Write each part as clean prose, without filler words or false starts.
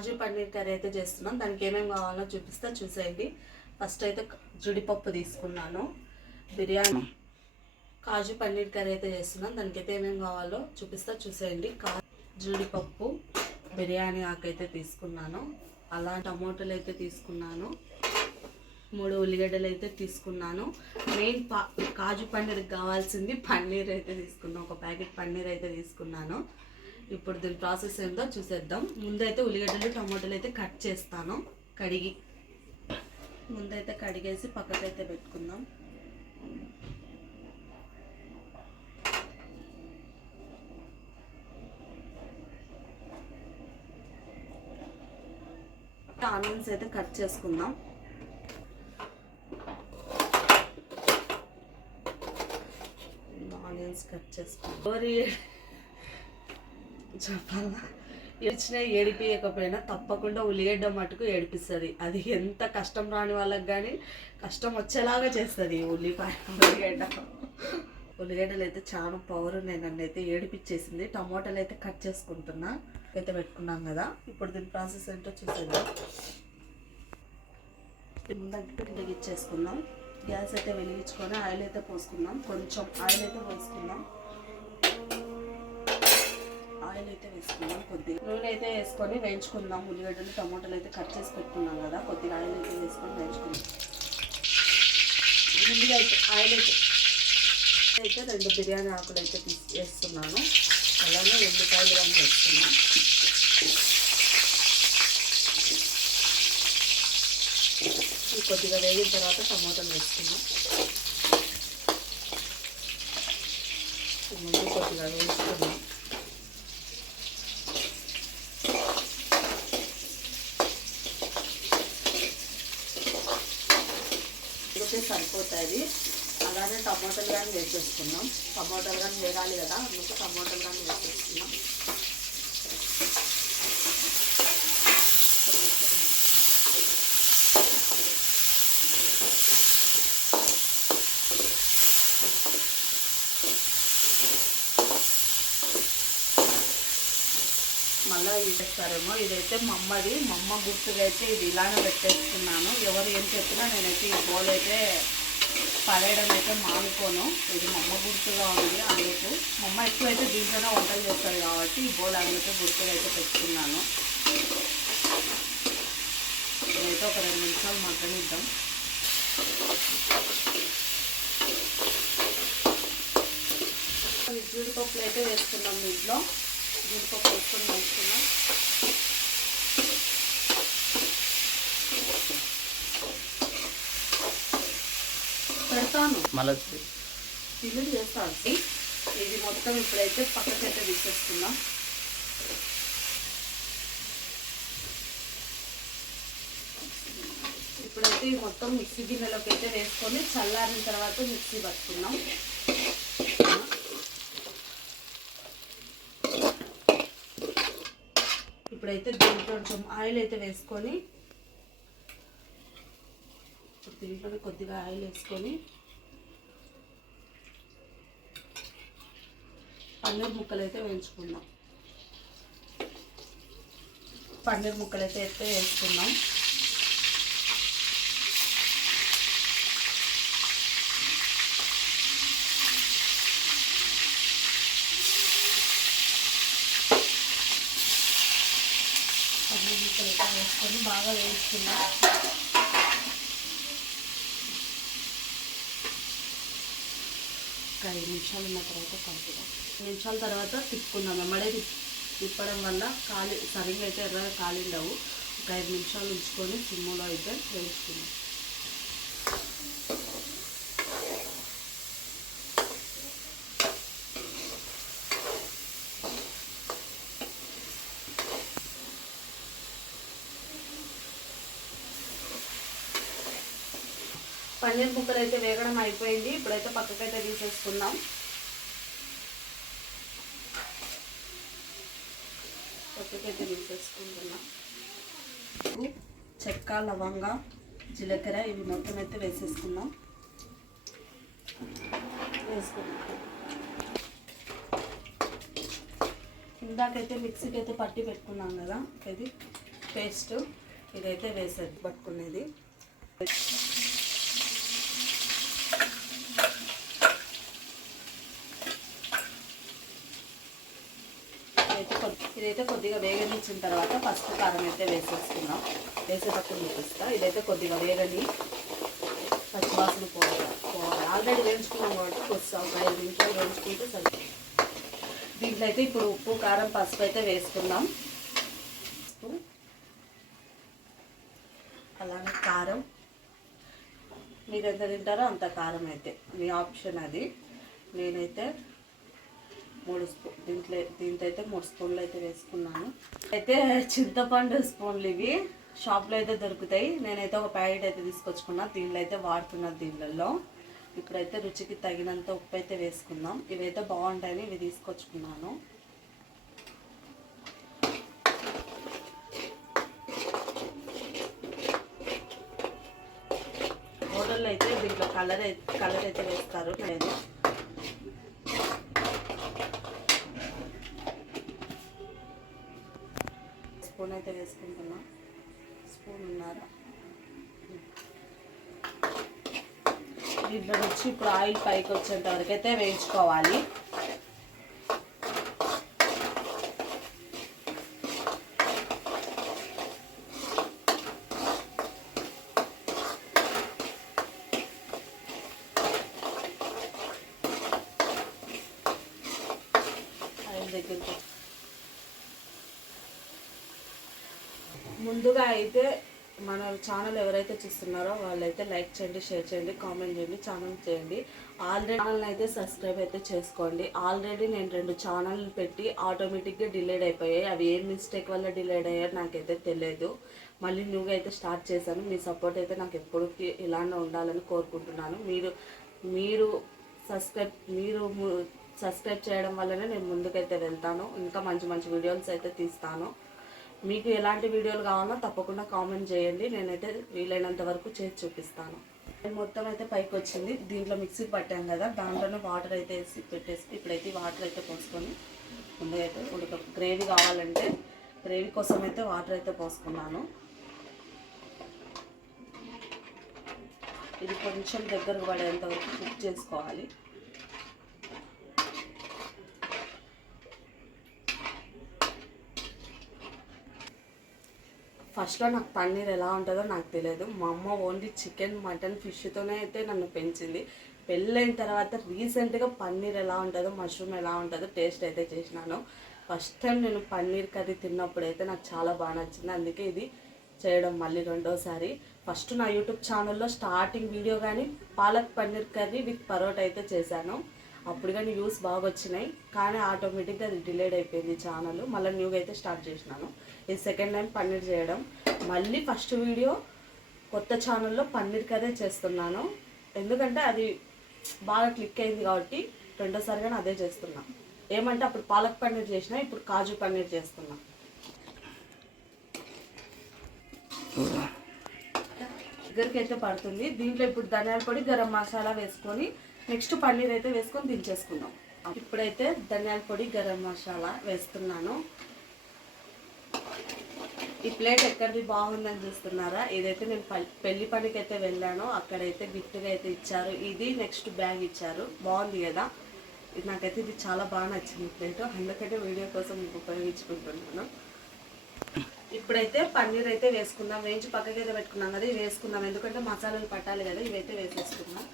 కాజు paneer curry అయితే చేస్తున్నాం. దానికి ఏమేమి కావాలో చూపిస్తా, చూసేయండి. ఫస్ట్ అయితే జీడిపప్పు తీసుకున్నాను. బిర్యానీ కాజు పన్నీర్ కర్రీ అయితే చేస్తున్నాం. దానికైతే ఏమేమి కావాలో చూపిస్తా, చూసేయండి. జీడిపప్పు, బిర్యానీ ఆకు అయితే తీసుకున్నాను. అలా టమోటాలు అయితే తీసుకున్నాను. 3 ఉల్లిగడ్డలు అయితే తీసుకున్నాను. మెయిన్ కాజు పన్నీర్కి కావాల్సింది పన్నీర్ అయితే తీసుకున్నాను. ఒక ప్యాకెట్ పన్నీర్ అయితే తీసుకున్నాను. ఇప్పుడు దీని ప్రాసెస్ ఏంటో చూసేద్దాం. ముందైతే ఉల్లిగడ్డలు టమోటాలు అయితే కట్ చేస్తాను. ముందైతే కడిగేసి పక్కకైతే పెట్టుకుందాం. ఆనియన్స్ అయితే కట్ చేసుకుందాం. ఆనియన్స్ కట్ చేసుకుందాం. చెప్పాలా, ఏడిపియకపోయినా తప్పకుండా ఉల్లిగడ్డ మటుకు ఏడిపిస్తుంది. అది ఎంత కష్టం రాని వాళ్ళకి కానీ కష్టం వచ్చేలాగా చేస్తుంది. ఉల్లిగడ్డలు అయితే చాలా పవర్ ఉన్నాయి. నన్ను అయితే ఏడిపించేసింది. టమోటాలు అయితే కట్ చేసుకుంటున్నా. అయితే పెట్టుకున్నాం కదా, ఇప్పుడు దీని ప్రాసెస్ ఏంటో చూసేద్దాం. ముందంటే వెలిగించేసుకుందాం. గ్యాస్ అయితే వెలిగించుకొని ఆయిల్ అయితే పోసుకుందాం. కొంచెం ఆయిల్ అయితే పోసుకుందాం. ఆయిల్ అయితే వేసుకుందాం. కొద్దిగా నూనె అయితే వేసుకొని వేయించుకుందాం. ఉల్లిగడ్డలు టమోటాలు అయితే కట్ చేసి పెట్టుకున్నాం కదా, కొద్దిగా ఆయిల్ అయితే వేసుకొని వేయించుకుందాం. ముందుగా అయితే ఆయిల్ అయితే 2 బిర్యానీ ఆకులు అయితే వేస్తున్నాను. అలానే ఉల్లిపాయలు కానీ వేస్తున్నాం. కొద్దిగా వేగిన తర్వాత టమోటాలు వేసుకున్నాం. ముందు కొద్దిగా వేసుకున్నాం. సరిపోతుంది. అలానే టమోటాలు కానీ వేసేసుకున్నాం. టమోటాలు కానీ వేగాలి కదా, అందుకు టమోటాలు కానీ వేసేసుకున్నాం. మళ్ళీ ఇది చేస్తారేమో, ఇదైతే మా అమ్మ గుర్తుగా అయితే ఇది ఇలానే పెట్టేసుకున్నాను. ఎవరు ఏం చెప్పినా నేనైతే ఈ బౌల్ అయితే పడేయడం అయితే మానుకోను. ఇది మా అమ్మ గుర్తుగా ఉంది. అందుకు మా అమ్మ ఎక్కువైతే దీంట్లోనే వంటలు చేస్తారు కాబట్టి ఈ బౌల్ అందుకే గుర్తుగా అయితే పెట్టుకున్నాను. ఇదైతే ఒక 2 నిమిషాలు మగ్గనిద్దాం. జీడిపప్పులు అయితే వేసుకున్నాం. దీంట్లో జీడిపప్పు వేసుకొని వేసుకున్నాం. పెడతాను మళ్ళీ తిరిగి చేస్తాను. ఇది మొత్తం ఇప్పుడైతే పక్కకైతే తీసేసుకుందాం. ఇప్పుడైతే ఈ మొత్తం మిక్సీ గిన్నెలోకి అయితే వేసుకొని చల్లారిన తర్వాత మిక్సీ పట్టుకున్నాం. ఇప్పుడైతే దీంట్లో కొంచెం ఆయిల్ అయితే వేసుకొని, దీంట్లో కొద్దిగా ఆయిల్ వేసుకొని పన్నీర్ ముక్కలు అయితే వేయించుకుందాం. పన్నీర్ ముక్కలు అయితే వేసుకుందాం. పన్నీర్ ముక్కలు అయితే వేసుకొని బాగా వేయించుకుందాం. ఒక 5 నిమిషాలు ఉన్న తర్వాత కలుపుదాం. 5 నిమిషాల తర్వాత తిప్పుకుందాం. వెంబడే తిప్పడం వల్ల సరిగ్గా అయితే ఎర్రగా కాలిండవు. ఒక 5 నిమిషాలు ఉంచుకొని సిమ్లో అయితే వేయించుకుందాం. పన్నీర్ ముక్కలు అయితే వేగడం అయిపోయింది. ఇప్పుడైతే పక్కకైతే తీసేసుకుందాం. పక్కకైతే తీసేసుకుంటున్నాం. చెక్క, లవంగ, జీలకర్ర ఇవి మొత్తం అయితే వేసేసుకుందాం. ఇందాకైతే మిక్సీకి అయితే పట్టి పెట్టుకున్నాం కదా, ఇది పేస్ట్ ఇదైతే వేసేది పట్టుకునేది. ఇదైతే కొద్దిగా వేగనిచ్చిన తర్వాత ఫస్ట్ కారం అయితే వేసేసుకున్నాం. వేసేటప్పుడు చూపిస్తా. ఇదైతే కొద్దిగా వేగని పచ్చివాసన పోవాలి. ఆల్రెడీ వేయించుకున్నాం కాబట్టి కొద్దిగా ఒక 5 నిమిషాలు వేయించుకుంటే సరే. దీంట్లో అయితే ఇప్పుడు ఉప్పు, కారం, పసుపు అయితే వేసుకున్నాం. అలానే కారం మీరు ఎంత తింటారో అంత కారం అయితే మీ ఆప్షన్ అది. నేనైతే 3 స్పూన్ దీంట్లో అయితే 3 స్పూన్లు అయితే వేసుకున్నాను. అయితే చింతపండు స్పూన్లు ఇవి షాప్లో అయితే దొరుకుతాయి. నేనైతే ఒక ప్యాకెట్ అయితే తీసుకొచ్చుకున్నా. దీనిలో అయితే వాడుతున్నా. దీనిలలో ఇప్పుడైతే రుచికి తగినంత ఉప్పు అయితే వేసుకుందాం. ఇవైతే బాగుంటాయని ఇవి తీసుకొచ్చుకున్నాను. హోటల్లో అయితే దీంట్లో కలర్ అయితే వేస్తారు. లేదు స్పూన్ అయితే వేసుకుంటున్నా. స్పూన్ ఉన్నారా? దీంట్లో వచ్చి ఇప్పుడు ఆయిల్ పైకి వచ్చేంత వరకు అయితే వేయించుకోవాలి. ఆయిల్ దగ్గరికి ముందుగా అయితే మన ఛానల్ ఎవరైతే చూస్తున్నారో వాళ్ళైతే లైక్ చేయండి, షేర్ చేయండి, కామెంట్ చేయండి, ఛానల్ చేయండి. ఆల్రెడీ ఛానల్ అయితే సబ్స్క్రైబ్ అయితే చేసుకోండి. ఆల్రెడీ నేను 2 ఛానళ్ళు పెట్టి ఆటోమేటిక్గా డిలేడ్ అయిపోయాయి. అవి ఏ మిస్టేక్ వల్ల డిలేడ్ అయ్యాయో నాకైతే తెలియదు. మళ్ళీ న్యూగా అయితే స్టార్ట్ చేశాను. మీ సపోర్ట్ అయితే నాకు ఎప్పటికీ ఇలానే ఉండాలని కోరుకుంటున్నాను. మీరు సబ్స్క్రైబ్ చేయడం వల్లనే నేను ముందుకైతే వెళ్తాను. ఇంకా మంచి మంచి వీడియోస్ అయితే తీస్తాను. మీకు ఎలాంటి వీడియోలు కావాలో తప్పకుండా కామెంట్ చేయండి. నేనైతే వీలైనంత వరకు చేసి చూపిస్తాను. మొత్తం అయితే పైకి వచ్చింది. దీంట్లో మిక్సీకి పట్టాం కదా, దాంట్లోనే వాటర్ అయితే వేసి పెట్టేసి ఇప్పుడైతే వాటర్ అయితే పోసుకొని ముందుగా అయితే గ్రేవీ కావాలంటే గ్రేవీ కోసం అయితే వాటర్ అయితే పోసుకున్నాను. ఇది కొంచెం దగ్గరకు పడేంత వరకు కుక్ చేసుకోవాలి. ఫస్ట్లో నాకు పన్నీర్ ఎలా ఉంటుందో నాకు తెలియదు. మా అమ్మ ఓన్లీ చికెన్, మటన్, ఫిష్తోనే అయితే నన్ను పెంచింది. పెళ్ళైన తర్వాత రీసెంట్గా పన్నీర్ ఎలా ఉంటుందో, మష్రూమ్ ఎలా ఉంటుందో టేస్ట్ అయితే చేసినాను. ఫస్ట్ టైం నేను పన్నీర్ కర్రీ తిన్నప్పుడైతే నాకు చాలా బాగా నచ్చింది. అందుకే ఇది చేయడం మళ్ళీ రెండోసారి. ఫస్ట్ నా యూట్యూబ్ ఛానల్లో స్టార్టింగ్ వీడియో కానీ పాలక్ పన్నీర్ కర్రీ విత్ పరోటా అయితే చేశాను. అప్పుడు కానీ వ్యూస్ బాగా వచ్చినాయి. కానీ ఆటోమేటిక్గా అది డిలేడ్ అయిపోయింది ఛానల్. మళ్ళీ న్యూగా అయితే స్టార్ట్ చేసినాను. ఇది సెకండ్ టైం పన్నీర్ చేయడం. మళ్ళీ ఫస్ట్ వీడియో కొత్త ఛానల్లో పన్నీర్ కర్రీ చేస్తున్నాను. ఎందుకంటే అది బాగా క్లిక్ అయింది కాబట్టి రెండోసారి కానీ అదే చేస్తున్నా. ఏమంటే అప్పుడు పాలక్ పన్నీర్ చేసిన, ఇప్పుడు కాజు పన్నీర్ చేస్తున్నా. దగ్గరికి అయితే పడుతుంది. దీంట్లో ఇప్పుడు ధనియాల పొడి, గరం మసాలా వేసుకొని నెక్స్ట్ పన్నీర్ అయితే వేసుకొని దించేసుకుందాం. ఇప్పుడైతే ధనియాల పొడి, గరం మసాలా వేస్తున్నాను. ఈ ప్లేట్ ఎక్కడిది బాగుందని చూస్తున్నారా? ఇదైతే నేను పెళ్లి పనికి అయితే వెళ్ళాను. అక్కడైతే గిఫ్ట్గా అయితే ఇచ్చారు. ఇది నెక్స్ట్ బ్యాగ్ ఇచ్చారు. బాగుంది కదా. నాకైతే ఇది చాలా బాగా నచ్చింది ప్లేట్. అందుకంటే వీడియో కోసం ఉపయోగించుకుంటున్నాను. ఇప్పుడైతే పన్నీర్ అయితే వేసుకుందాం. వేయించి పక్కకి అయితే పెట్టుకున్నాం కదా, ఇవి వేసుకుందాం. ఎందుకంటే మసాలాలు పట్టాలి కదా. ఇవైతే వేసేసుకుందాం.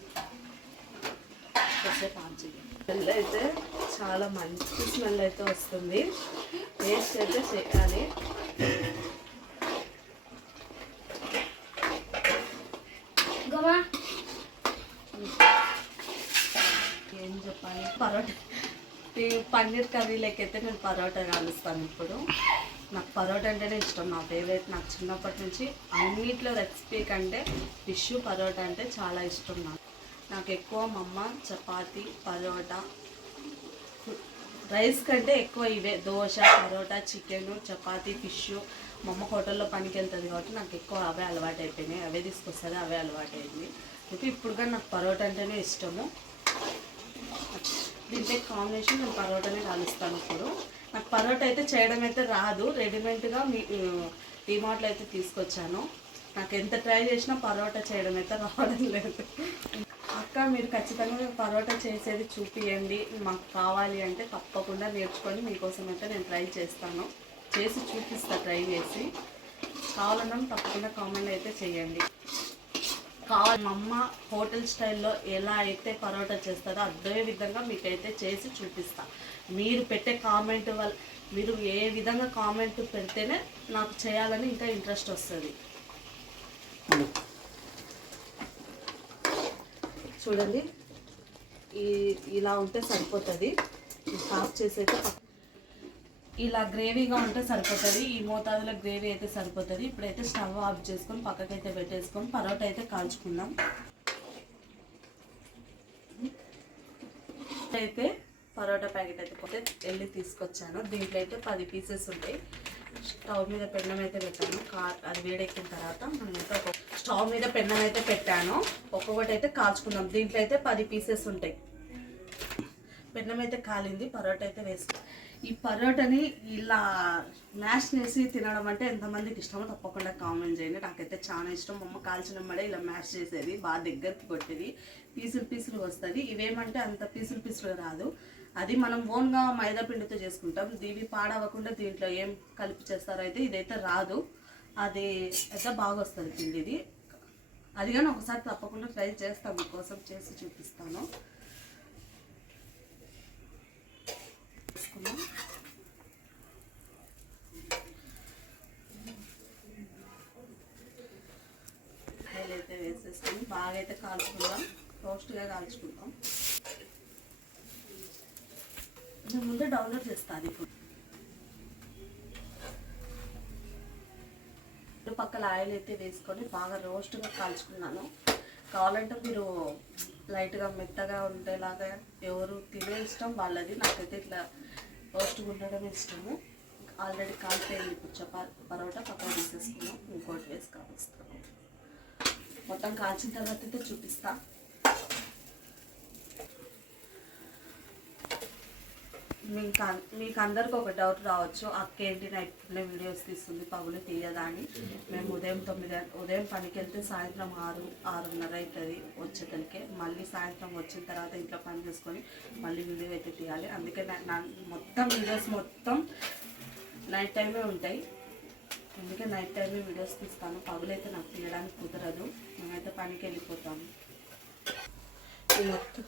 స్మెల్ అయితే చాలా మంచి స్మెల్ అయితే వస్తుంది. టేస్ట్ అయితే చేయాలి. ఏం చెప్పాలి, పరోటా పన్నీర్ కర్రీలోకి అయితే నేను పరోటా కాలుస్తాను. ఇప్పుడు నాకు పరోటా అంటేనే ఇష్టం. నా ఫేవరెట్. నాకు చిన్నప్పటి నుంచి అన్నిట్లో రెసిపీ కంటే ఫిష్, పరోటా అంటే చాలా ఇష్టం. నాకు ఎక్కువ మా అమ్మ చపాతి, పరోటా, రైస్ కంటే ఎక్కువ ఇవే. Dosa, parotta, chicken, chapati, fish. మా అమ్మ హోటల్లో పనికి వెళ్తుంది కాబట్టి నాకు ఎక్కువ అవే అలవాటు అయిపోయినాయి. అవే తీసుకొస్తుంది, అవే అలవాటు అయింది. అయితే ఇప్పుడు కానీ నాకు పరోటా అంటేనే ఇష్టము. దీంట్లో కాంబినేషన్ నేను పరోటానే కాలుస్తాను. ఇప్పుడు నాకు పరోటా అయితే చేయడం అయితే రాదు. రెడీమేడ్గా డిమార్ట్లో అయితే తీసుకొచ్చాను. నాకు ఎంత ట్రై చేసినా పరోటా చేయడం అయితే రావడం లేదు. అక్క మీరు ఖచ్చితంగా పరోటా చేసేది చూపియండి, మాకు కావాలి అంటే తప్పకుండా నేర్చుకొని మీకోసం అయితే నేను ట్రై చేస్తాను, చేసి చూపిస్తాను. ట్రై చేసి కావాలన్నా తప్పకుండా కామెంట్ అయితే చేయండి. కావాలి మా అమ్మ హోటల్ స్టైల్లో ఎలా అయితే పరోటా చేస్తుందో అదే విధంగా మీకైతే చేసి చూపిస్తా. మీరు పెట్టే కామెంట్ వల్ల మీరు ఏ విధంగా కామెంట్ పెడితేనే నాకు చేయాలని ఇంకా ఇంట్రెస్ట్ వస్తుంది. చూడండి ఇలా ఉంటే సరిపోతుంది. సాఫ్ చేసి అయితే ఇలా గ్రేవీగా ఉంటే సరిపోతుంది. ఈ మోతాదులో గ్రేవీ అయితే సరిపోతుంది. ఇప్పుడైతే స్టవ్ ఆఫ్ చేసుకొని పక్కకైతే పెట్టేసుకొని పరోటా అయితే కాల్చుకుందాం. అయితే పరోటా ప్యాకెట్ అయితే పోతే వెళ్ళి తీసుకొచ్చాను. దీంట్లో అయితే 10 పీసెస్ ఉంటాయి. స్టవ్ మీద పెన్నం అయితే పెట్టాను. అది వేడెక్కిన తర్వాత మనమైతే స్టవ్ మీద పెన్నం అయితే పెట్టాను. ఒక్కొక్కటి అయితే కాల్చుకుందాం. దీంట్లో అయితే 10 పీసెస్ ఉంటాయి. పెన్నం అయితే కాలింది. పరోటా అయితే వేసుకో. ఈ పరోటాని ఇలా మ్యాష్ చేసి తినడం అంటే ఎంతమందికి ఇష్టమో తప్పకుండా కామెంట్ చేయండి. నాకైతే చాలా ఇష్టం. అమ్మ కాల్చిన మడే ఇలా మ్యాష్ చేసేది, బాగా దగ్గరికి కొట్టేది, పీసులు వస్తుంది. ఇవేమంటే అంత పీసులు రాదు. అది మనం ఓన్గా మైదా పిండితో చేసుకుంటాం. ఇవి పాడవకుండా దీంట్లో ఏం కలిపి చేస్తారో అయితే ఇదైతే రాదు. అది అయితే బాగా వస్తుంది పిండి ఇది. అది కానీ ఒకసారి తప్పకుండా ట్రై చేస్తాను, మీకోసం చేసి చూపిస్తాను. ఆయిల్ అయితే వేసేసుకొని బాగా అయితే కాల్చుకుందాం. రోస్ట్గా కాల్చుకుందాం. నేను ముందే డౌన్లోడ్ చేస్తాను. ఇప్పుడు పక్కల ఆయిల్ అయితే వేసుకొని బాగా రోస్ట్గా కాల్చుకున్నాను. కావాలంటే మీరు లైట్గా మెత్తగా ఉండేలాగా ఎవరు తినే ఇష్టం వాళ్ళది. నాకైతే ఇట్లా రోస్ట్గా ఉండడం ఇష్టము. ఆల్రెడీ కాలిపోయింది. ఇప్పుడు పరోటా పక్కన తీసేసుకున్నాం. ఇంకోటి వేసి కాలుస్తాను. మొత్తం కాల్చిన తర్వాత అయితే చూపిస్తా. మీకు అందరికీ ఒక డౌట్ రావచ్చు, అక్క ఏంటి నైట్ వీడియోస్ తీస్తుంది, పగులు తీయదా అని. మేము ఉదయం పనికి వెళ్తే సాయంత్రం 6-6:30 అవుతుంది వచ్చేతలకే. మళ్ళీ సాయంత్రం వచ్చిన తర్వాత ఇంట్లో పని చేసుకొని మళ్ళీ వీడియో అయితే తీయాలి. అందుకే మొత్తం వీడియోస్ మొత్తం నైట్ టైమే ఉంటాయి. అందుకే నైట్ టైమే వీడియోస్ తీస్తాను. పగులైతే నాకు తీయడానికి కుదరదు. మేమైతే పనికి వెళ్ళిపోతాము. మొత్తం